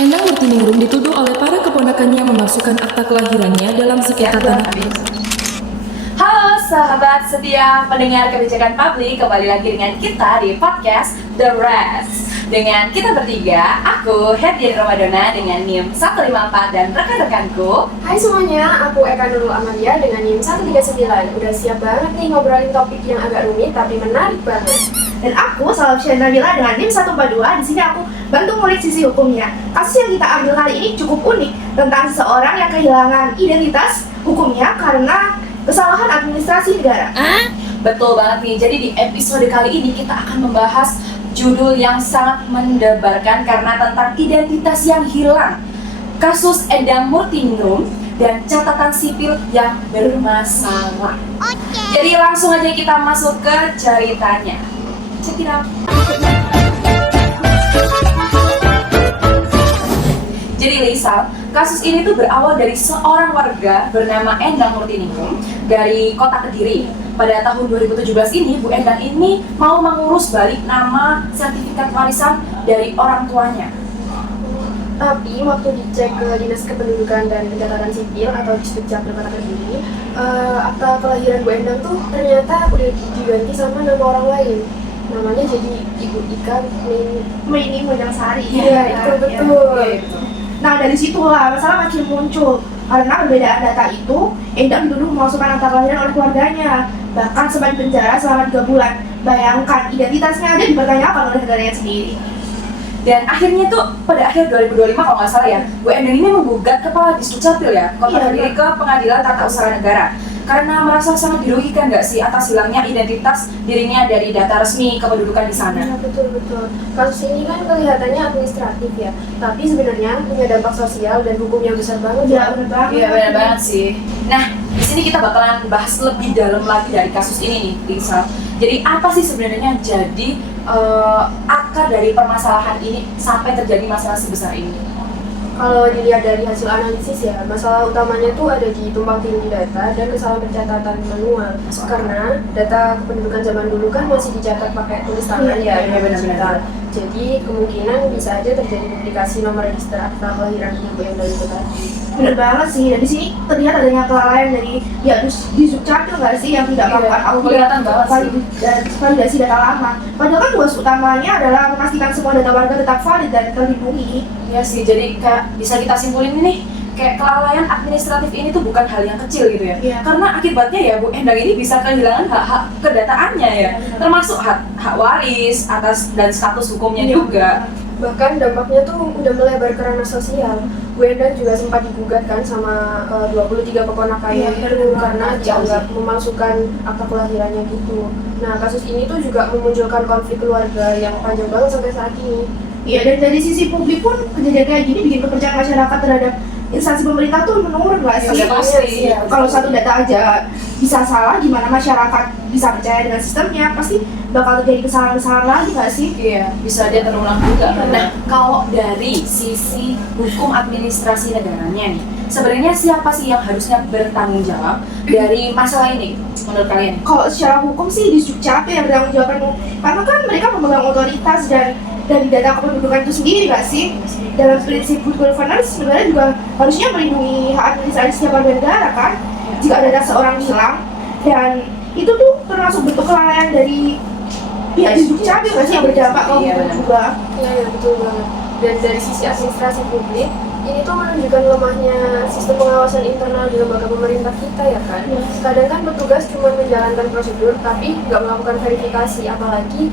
Endang Murtiningrum dituduh oleh para keponakannya memasukkan akta kelahirannya dalam sengketa tanah. Halo sahabat setia pendengar kebijakan publik, kembali lagi dengan kita di podcast The Rest. Dengan kita bertiga, aku Herdian Ramadona dengan NIM 154 dan rekan-rekanku. Hai semuanya, aku Eka Nurul Amalia dengan NIM 139. Udah siap banget nih ngobrolin topik yang agak rumit tapi menarik banget. Dan aku, Salafsya Nabila dengan NIM 142. Di sini aku bantu ngulik sisi hukumnya. Kasus yang kita ambil kali ini cukup unik tentang seseorang yang kehilangan identitas hukumnya karena kesalahan administrasi negara. Betul banget nih, jadi di episode kali ini kita akan membahas judul yang sangat mendebarkan karena tentang identitas yang hilang, kasus Endang Murtiningrum dan catatan sipil yang bermasalah. Jadi langsung aja kita masuk ke ceritanya. Check it out. Jadi Lisa, kasus ini tuh berawal dari seorang warga bernama Endang Murtiningrum dari kota Kediri. Pada tahun 2017 ini, Bu Endang ini mau mengurus balik nama sertifikat warisan dari orang tuanya. Tapi waktu dicek ke Dinas Kependudukan dan Pencatatan Sipil atau Disdukcapil Kota Kediri, akta kelahiran Bu Endang tuh ternyata udah diganti sama nama orang lain. Namanya jadi Ibu Ika Meini Munyangsari. Iya, itu betul. Nah, dari situlah masalah makin muncul. Karena perbedaan data itu, Endang dituduh memasukkan akta kelahiran oleh keluarganya. Bahkan sempat penjara selama 3 bulan. Bayangkan, identitasnya aja dipertanyakan oleh negaranya sendiri. Dan akhirnya tuh pada akhir 2025 kalau nggak salah ya, Bu Endang ini menggugat kepala Disdukcapil ya, Kota Kediri ke Pengadilan Tata Usaha Negara. Karena merasa sangat dirugikan nggak sih atas hilangnya identitas dirinya dari data resmi kependudukan di sana. Iya, betul. Kasus ini kan kelihatannya administratif ya, tapi sebenarnya punya dampak sosial dan hukum yang besar banget. Ya, benar banget. Iya benar banget sih. Nah, di sini kita bakalan bahas lebih dalam lagi dari kasus ini nih, Lisa. Jadi apa sih sebenarnya jadi akar dari permasalahan ini sampai terjadi masalah sebesar ini? Kalau dilihat dari hasil analisis ya, masalah utamanya tuh ada di tumpang tindih data dan kesalahan pencatatan manual. Karena data kependudukan zaman dulu kan masih dicatat pakai tulis tangan Iya, ya, benar-benar. Jadi kemungkinan bisa aja terjadi duplikasi nomor register akta kelahiran Bu Endang itu tadi. Bener banget sih. Dan di sini terlihat adanya kelalaian dari Disdukcapil nggak sih yang tidak melakukan kelihatan banget sih. validasi data lama. Padahal kan tugas utamanya adalah memastikan semua data warga tetap valid dan terlindungi. Iya sih, jadi kayak bisa kita simpulin nih, kayak kelalaian administratif ini tuh bukan hal yang kecil gitu ya. Iya. Karena akibatnya ya Bu Endang ini bisa kehilangan hak-hak kedataannya ya, termasuk hak waris atas dan status hukumnya juga. Bahkan dampaknya tuh udah melebar ke ranah sosial. Bu Endang juga sempat digugat kan sama 23 keponakannya itu karena dianggap memalsukan akta kelahirannya gitu. Nah, kasus ini tuh juga memunculkan konflik keluarga yang panjang banget sampai saat ini. Iya, dan dari sisi publik pun kejadian kayak gini bikin kepercayaan masyarakat terhadap instansi pemerintah tuh menurun nggak sih? Iya, pasti. Kalau satu data aja bisa salah, gimana masyarakat bisa percaya dengan sistemnya? Pasti bakal terjadi kesalahan-kesalahan lagi nggak sih? Iya, bisa dia terulang juga. Nah, kalau dari sisi hukum administrasi negaranya nih, sebenarnya siapa sih yang harusnya bertanggung jawab dari masalah ini menurut kalian? Kalau secara hukum sih Disdukcapil yang bertanggung jawab karena kan mereka memegang otoritas dan dari data kependudukan itu sendiri nggak sih? Dalam prinsip good governance, negara juga harusnya melindungi hak administrasi setiap warga negara kan? Jika ada data seorang hilang, dan itu tuh termasuk bentuk kelalaian dari pihak Disdukcapil nggak sih yang berdampak kalau Iya, hukum benar. juga? Iya, betul banget. Dan dari sisi administrasi publik, ini tuh menunjukkan lemahnya sistem pengawasan internal di lembaga pemerintah kita ya kan. Kadang kan petugas cuma menjalankan prosedur tapi nggak melakukan verifikasi, apalagi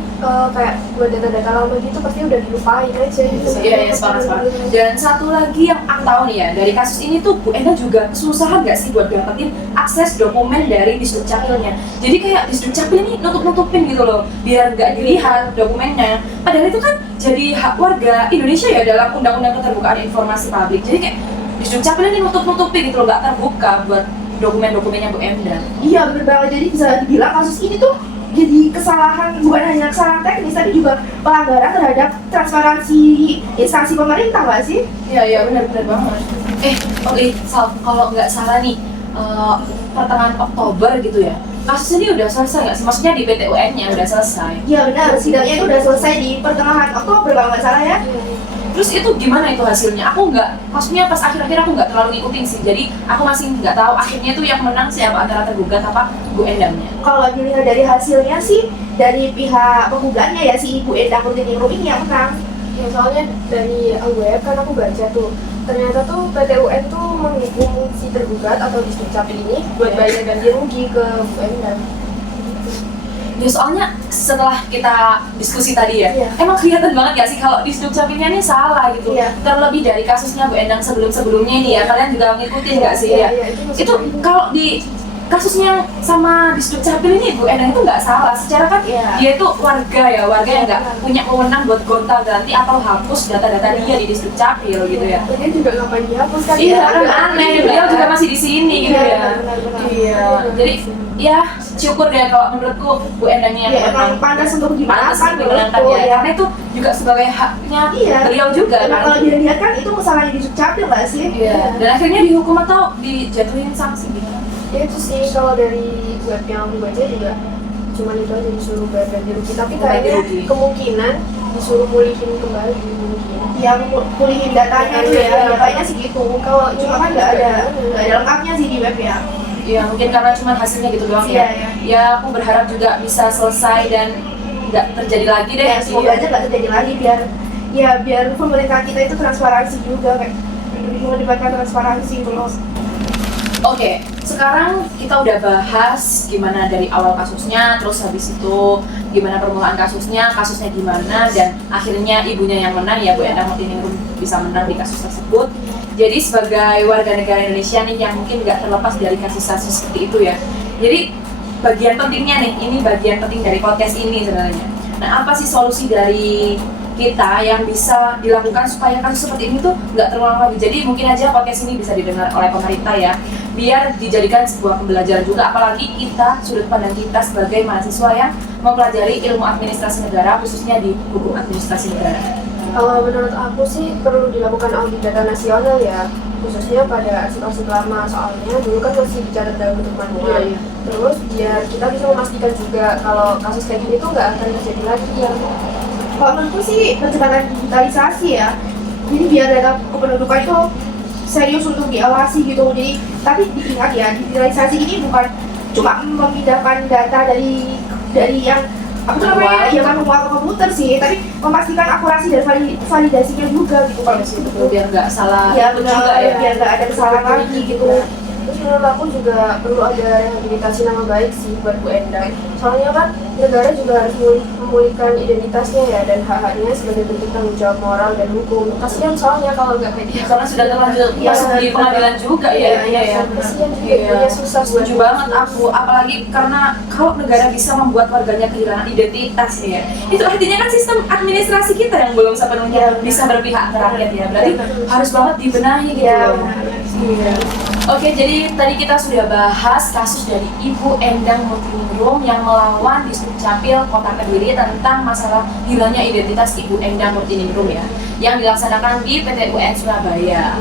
kayak buat data-data lama gitu pasti udah dilupain aja gitu. Iya, sepakat. Dan satu lagi yang aku tahu nih ya, dari kasus ini tuh Bu Endang juga kesusahan nggak sih buat dapetin akses dokumen dari Disdukcapilnya. Jadi kayak Disdukcapil ini nutup-nutupin gitu loh, biar nggak dilihat dokumennya. Padahal itu kan jadi hak warga Indonesia ya dalam Undang-Undang Keterbukaan Informasi Publik. Jadi kayak Disdukcapil ini nutup-nutupin gitu loh, nggak terbuka buat dokumen-dokumennya Bu Endang. Iya, bener banget. Jadi bisa dibilang kasus ini tuh jadi kesalahan, bukan hanya kesalahan teknis tapi juga pelanggaran terhadap transparansi instansi pemerintah nggak sih? Iya, benar-benar banget. Sal, kalau nggak salah nih, pertengahan Oktober gitu ya, kasus ini udah selesai nggak sih? Maksudnya di PT UN-nya udah selesai. Iya benar, sidangnya itu udah selesai di pertengahan Oktober kalau nggak salah ya. Terus itu gimana itu hasilnya? Aku nggak, maksudnya pas akhir-akhir aku nggak terlalu ngikutin sih. Jadi aku masih nggak tahu akhirnya itu yang menang siapa antara tergugat apa Bu Endangnya. Kalau dilihat dari hasilnya sih, dari pihak penggugatnya ya si Ibu Endang Nurtiningrum ini yang menang. Ya soalnya dari web kan aku baca tuh, ternyata tuh PT UN tuh menghukum si tergugat atau Disdukcapil ini buat bayar ganti rugi ke Bu Endang. Ya soalnya setelah kita diskusi tadi ya, Iya. emang kelihatan banget gak sih kalau di Disdukcapilnya ini salah gitu. Iya. Terlebih dari kasusnya Bu Endang sebelum-sebelumnya ini ya, kalian juga ngikutin gak sih ya? Itu Itu kalau di kasusnya sama Disdukcapil ini Bu Endang itu nggak salah. Secara kan Iya. dia itu warga ya, warga yang nggak punya wewenang buat gonta-ganti atau hapus data-data dia di Disdukcapil gitu ya. Dia juga ngapain dihapus kan? Iya Ya, kan aneh, beliau juga masih di sini gitu Iya, ya. benar-benar. Iya, jadi ya syukur deh kalau menurutku Bu Endangnya yang Ya emang menang. panas untuk Pantas dimenangkan dimenangkan menurutku, ya, karena itu juga sebagai haknya Iya. beliau juga Emang kan. kalau dilihat kan itu kesalahan di Dukcapil nggak sih? Iya. Dan akhirnya dihukum atau dijatuhin sanksi gitu. Ya itu sih kalau dari web yang aku baca juga cuman itu aja disuruh bayar ganti rugi, tapi Ganti kayaknya rugi. kemungkinan disuruh mulihin kembali mungkin. Yang pulihin datanya itu ya, kayaknya sih gitu. Kalau Cuma kan nggak ada lengkapnya sih di web ya. Ya mungkin karena cuma hasilnya gitu doang Iya, ya. iya. Ya aku berharap juga bisa selesai dan nggak terjadi lagi deh. Ya semoga aja nggak terjadi lagi biar pemerintah kita itu transparansi juga kayak lebih melibatkan transparansi terus. Oke, sekarang kita udah bahas gimana dari awal kasusnya, terus habis itu gimana permulaan kasusnya gimana, dan akhirnya ibunya yang menang ya Bu Endang Nurtiningrum bisa menang di kasus tersebut. Jadi sebagai warga negara Indonesia nih yang mungkin nggak terlepas dari kasus-kasus seperti itu ya. Jadi bagian pentingnya nih, ini bagian penting dari podcast ini sebenarnya. Nah, apa sih solusi dari kita yang bisa dilakukan supaya kasus seperti ini tuh nggak terulang lagi? Jadi mungkin aja podcast ini bisa didengar oleh pemerintah ya, biar dijadikan sebuah pembelajaran juga, apalagi kita, sudut pandang kita sebagai mahasiswa yang mempelajari ilmu administrasi negara, khususnya di hukum administrasi negara. Kalau menurut aku sih perlu dilakukan audit data nasional ya, khususnya pada arsip-arsip lama, soalnya dulu kan masih dicatat dalam bentuk manual. Iya. Terus biar kita bisa memastikan juga kalau kasus kayak gini tuh nggak akan terjadi lagi ya. Kalau menurutku sih percepatan digitalisasi ya. Jadi biar data kependudukan itu serius untuk diawasi gitu. Jadi tapi diingat ya, digitalisasi ini bukan cuma memindahkan data dari yang apa tuh namanya ya manual ke komputer sih, tapi memastikan akurasi dan validasinya juga gitu kalau Itu biar nggak salah ya itu benar juga ya. biar nggak ada kesalahan lagi gitu. Terus menurut aku juga perlu ada rehabilitasi nama baik sih buat Bu Endang. Soalnya kan negara juga harus memulihkan identitasnya ya dan hak-haknya sebagai bentuk tanggung jawab moral dan hukum. Kasihan soalnya kalau nggak kayak gitu. Karena sudah terlanjur Iya, masuk di benar. pengadilan juga ya. Iya, iya. Kasihan juga Iya. punya susah Setuju buat banget aku, apalagi karena kalau negara bisa membuat warganya kehilangan identitas ya, itu artinya kan sistem administrasi kita yang belum sepenuhnya Iya, bisa berpihak ke rakyat ya, berarti harus banget dibenahi gitu. Iya, loh. benar. Iya. Oke, jadi tadi kita sudah bahas kasus dari Ibu Endang Nurtiningrum yang melawan Disdukcapil Kota Kediri tentang masalah hilangnya identitas Ibu Endang Nurtiningrum ya, yang dilaksanakan di PT UN Surabaya.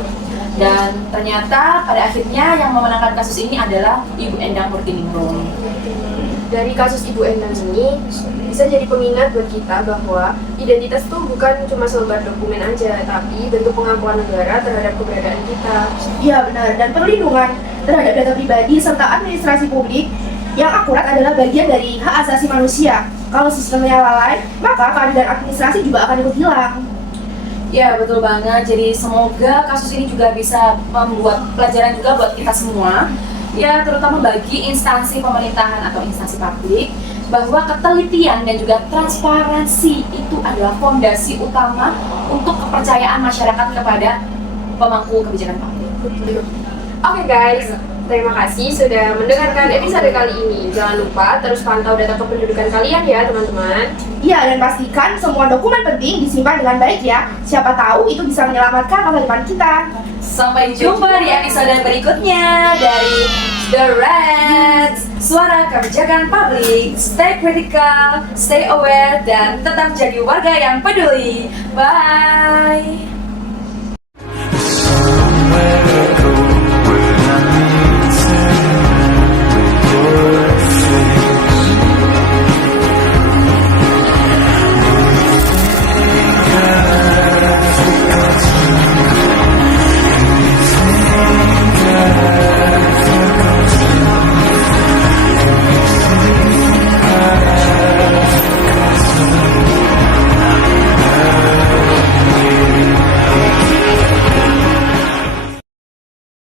Dan ternyata pada akhirnya yang memenangkan kasus ini adalah Ibu Endang Nurtiningrum. Dari kasus Ibu Endang ini bisa jadi pengingat buat kita bahwa identitas itu bukan cuma selembar dokumen aja, tapi bentuk pengakuan negara terhadap keberadaan kita. Iya benar, dan perlindungan terhadap data pribadi serta administrasi publik yang akurat adalah bagian dari hak asasi manusia. Kalau sistemnya lalai, maka keadilan administrasi juga akan ikut hilang. Ya betul banget, jadi semoga kasus ini juga bisa membuat pelajaran juga buat kita semua, ya terutama bagi instansi pemerintahan atau instansi publik, bahwa ketelitian dan juga transparansi itu adalah fondasi utama untuk kepercayaan masyarakat kepada pemangku kebijakan publik. Oke guys, terima kasih sudah mendengarkan episode kali ini. Jangan lupa terus pantau data kependudukan kalian ya teman-teman. Iya, dan pastikan semua dokumen penting disimpan dengan baik ya. Siapa tahu itu bisa menyelamatkan masa depan kita. Sampai jumpa di episode berikutnya dari The Reds, suara kebijakan publik. Stay critical, stay aware, dan tetap jadi warga yang peduli. Bye!